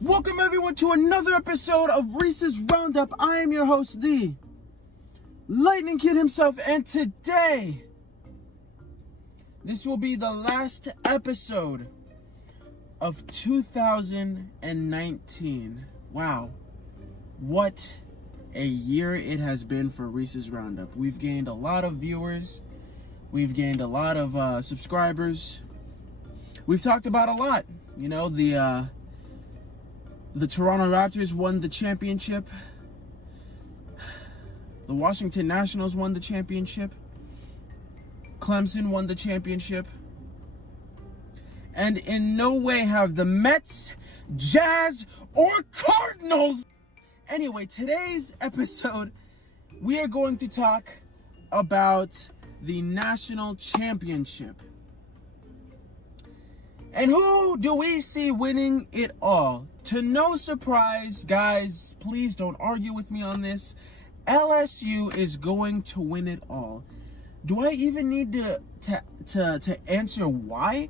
Welcome everyone to another episode of Reese's Roundup. I am your host, the Lightning Kid himself, and today, this will be the last episode of 2019. Wow, what a year it has been for Reese's Roundup. We've gained a lot of viewers. We've gained a lot of subscribers. We've talked about a lot. You know, the Toronto Raptors won the championship. The Washington Nationals won the championship. Clemson won the championship. And in no way have the Mets, Jazz, or Cardinals. Anyway, today's episode, we are going to talk about the national championship. And who do we see winning it all? To no surprise, guys, please don't argue with me on this. LSU is going to win it all. Do I even need to answer why?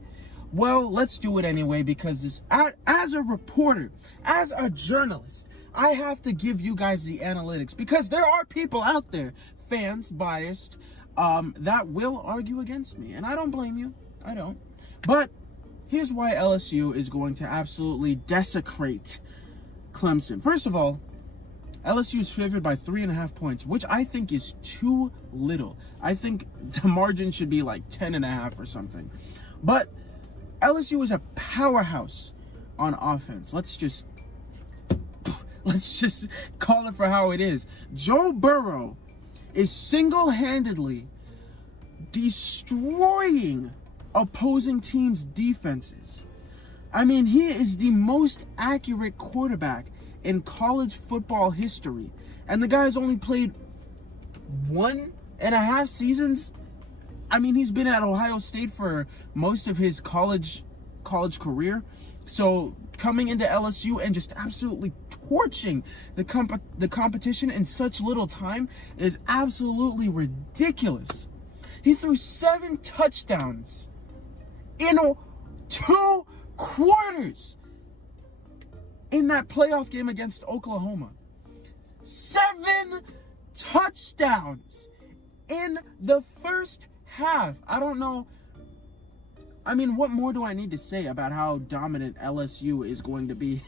Well, let's do it anyway, because this, as a reporter, as a journalist, I have to give you guys the analytics, because there are people out there, fans, biased, that will argue against me. And I don't blame you. I don't. But here's why LSU is going to absolutely desecrate Clemson. First of all, LSU is favored by 3.5 points, which I think is too little. I think the margin should be like 10.5 or something. But LSU is a powerhouse on offense. Let's just call it for how it is. Joe Burrow is single-handedly destroying opposing teams' defenses. I mean, he is the most accurate quarterback in college football history. And the guy's only played 1.5 seasons. I mean, he's been at Ohio State for most of his college career. So coming into LSU and just absolutely torching the competition in such little time is absolutely ridiculous. He threw 7 touchdowns in 2 quarters in that playoff game against Oklahoma. 7 touchdowns in the first half. I don't know. I mean, what more do I need to say about how dominant LSU is going to be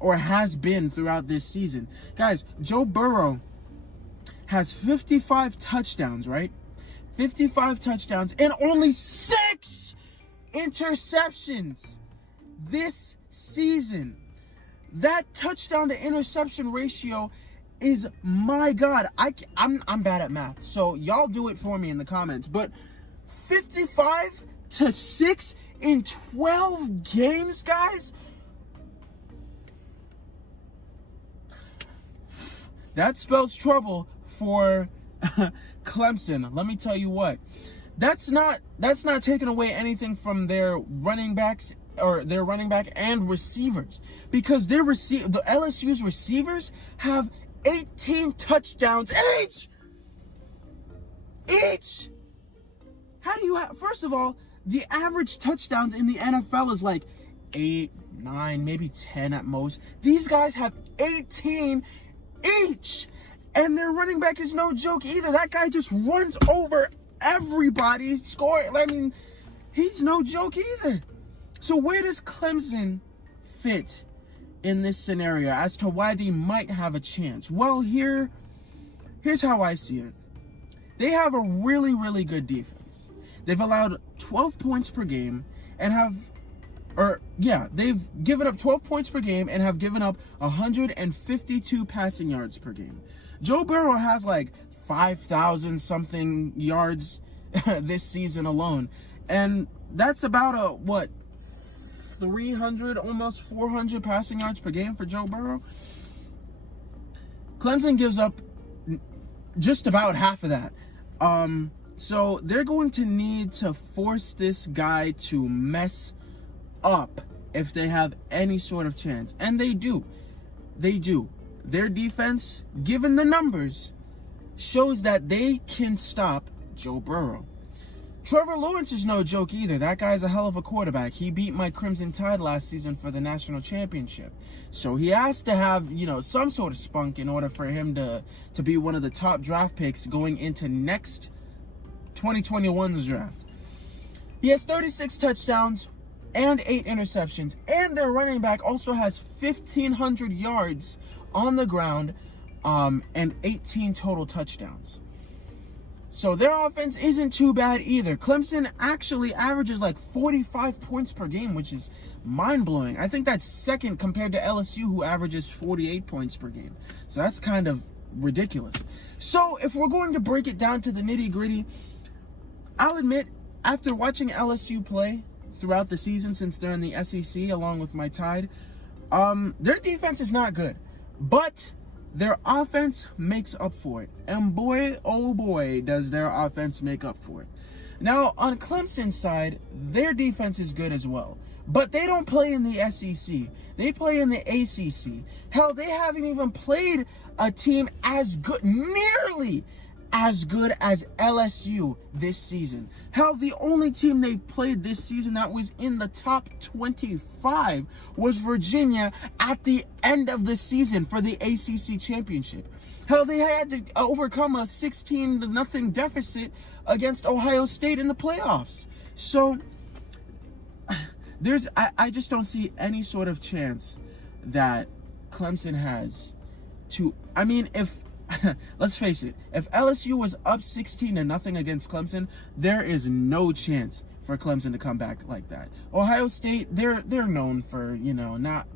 or has been throughout this season? Guys, Joe Burrow has 55 touchdowns, right? 55 touchdowns and only 6 interceptions this season. That touchdown to interception ratio is, my God, I'm bad at math, so y'all do it for me in the comments. But 55-6 in 12 games, guys. That spells trouble for Clemson. Let me tell you what. That's not taking away anything from their running backs or their running back and receivers, because the LSU's receivers have 18 touchdowns each. How do you have? First of all, the average touchdowns in the NFL is like 8, 9, maybe 10 at most. These guys have 18 each, and their running back is no joke either. That guy just runs over everybody, scoring. I mean, he's no joke either. So where does Clemson fit in this scenario as to why they might have a chance? Well, here's how I see it. They have a really, really good defense. They've allowed 12 points per game and they've given up 12 points per game and have given up 152 passing yards per game. Joe Burrow has like 5,000 something yards this season alone. And that's about 300, almost 400 passing yards per game for Joe Burrow. Clemson gives up just about half of that. So they're going to need to force this guy to mess up if they have any sort of chance. And they do. They do. Their defense, given the numbers, shows that they can stop Joe Burrow. Trevor Lawrence is no joke either. That guy's a hell of a quarterback. He beat my Crimson Tide last season for the national championship. So he has to have, some sort of spunk in order for him to be one of the top draft picks going into next 2021's draft. He has 36 touchdowns and 8 interceptions. And their running back also has 1,500 yards on the ground and 18 total touchdowns. So their offense isn't too bad either. Clemson actually averages like 45 points per game, which is mind-blowing. I think that's second compared to LSU, who averages 48 points per game. So that's kind of ridiculous. So if we're going to break it down to the nitty-gritty, I'll admit, after watching LSU play throughout the season since they're in the SEC along with my Tide, their defense is not good. But their offense makes up for it. And boy, oh boy, does their offense make up for it. Now, on Clemson's side, their defense is good as well. But they don't play in the SEC. They play in the ACC. Hell, they haven't even played a team as good, nearly as good as LSU this season. Hell, the only team they played this season that was in the top 25 was Virginia at the end of the season for the ACC championship. Hell, they had to overcome a 16-0 deficit against Ohio State in the playoffs. So I just don't see any sort of chance that Clemson has to, if let's face it, if LSU was up 16-0 against Clemson, there is no chance for Clemson to come back like that. Ohio State, they're known for, not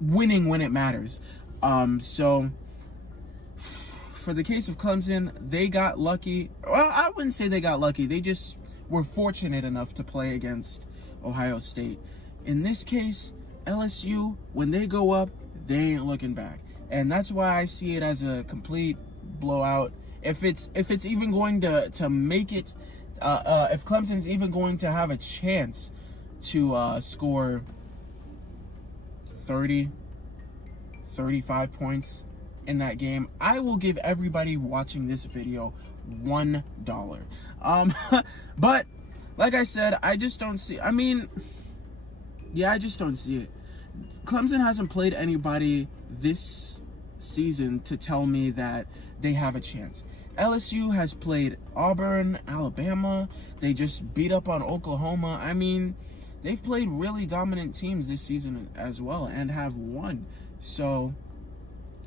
winning when it matters. So for the case of Clemson, they got lucky. Well, I wouldn't say they got lucky. They just were fortunate enough to play against Ohio State. In this case, LSU, when they go up, they ain't looking back. And that's why I see it as a complete blowout. If it's even going to make it, if Clemson's even going to have a chance to score 30, 35 points in that game, I will give everybody watching this video $1. But like I said, I just don't see. I just don't see it. Clemson hasn't played anybody this season to tell me that they have a chance. LSU has played Auburn, Alabama. They just beat up on Oklahoma. They've played really dominant teams this season as well and have won. So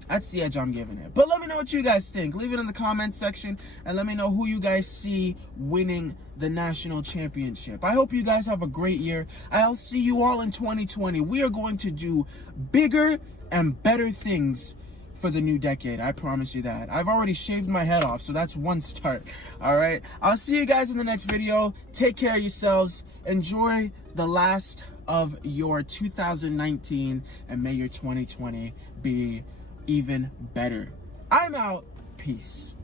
that's the edge I'm giving it. But let me know what you guys think. Leave it in the comments section and let me know who you guys see winning the national championship. I hope you guys have a great year. I'll see you all in 2020. We are going to do bigger and better things for the new decade. I promise you that. I've already shaved my head off, so that's one start. All right. I'll see you guys in the next video. Take care of yourselves. Enjoy the last of your 2019, and may your 2020 be even better. I'm out. Peace.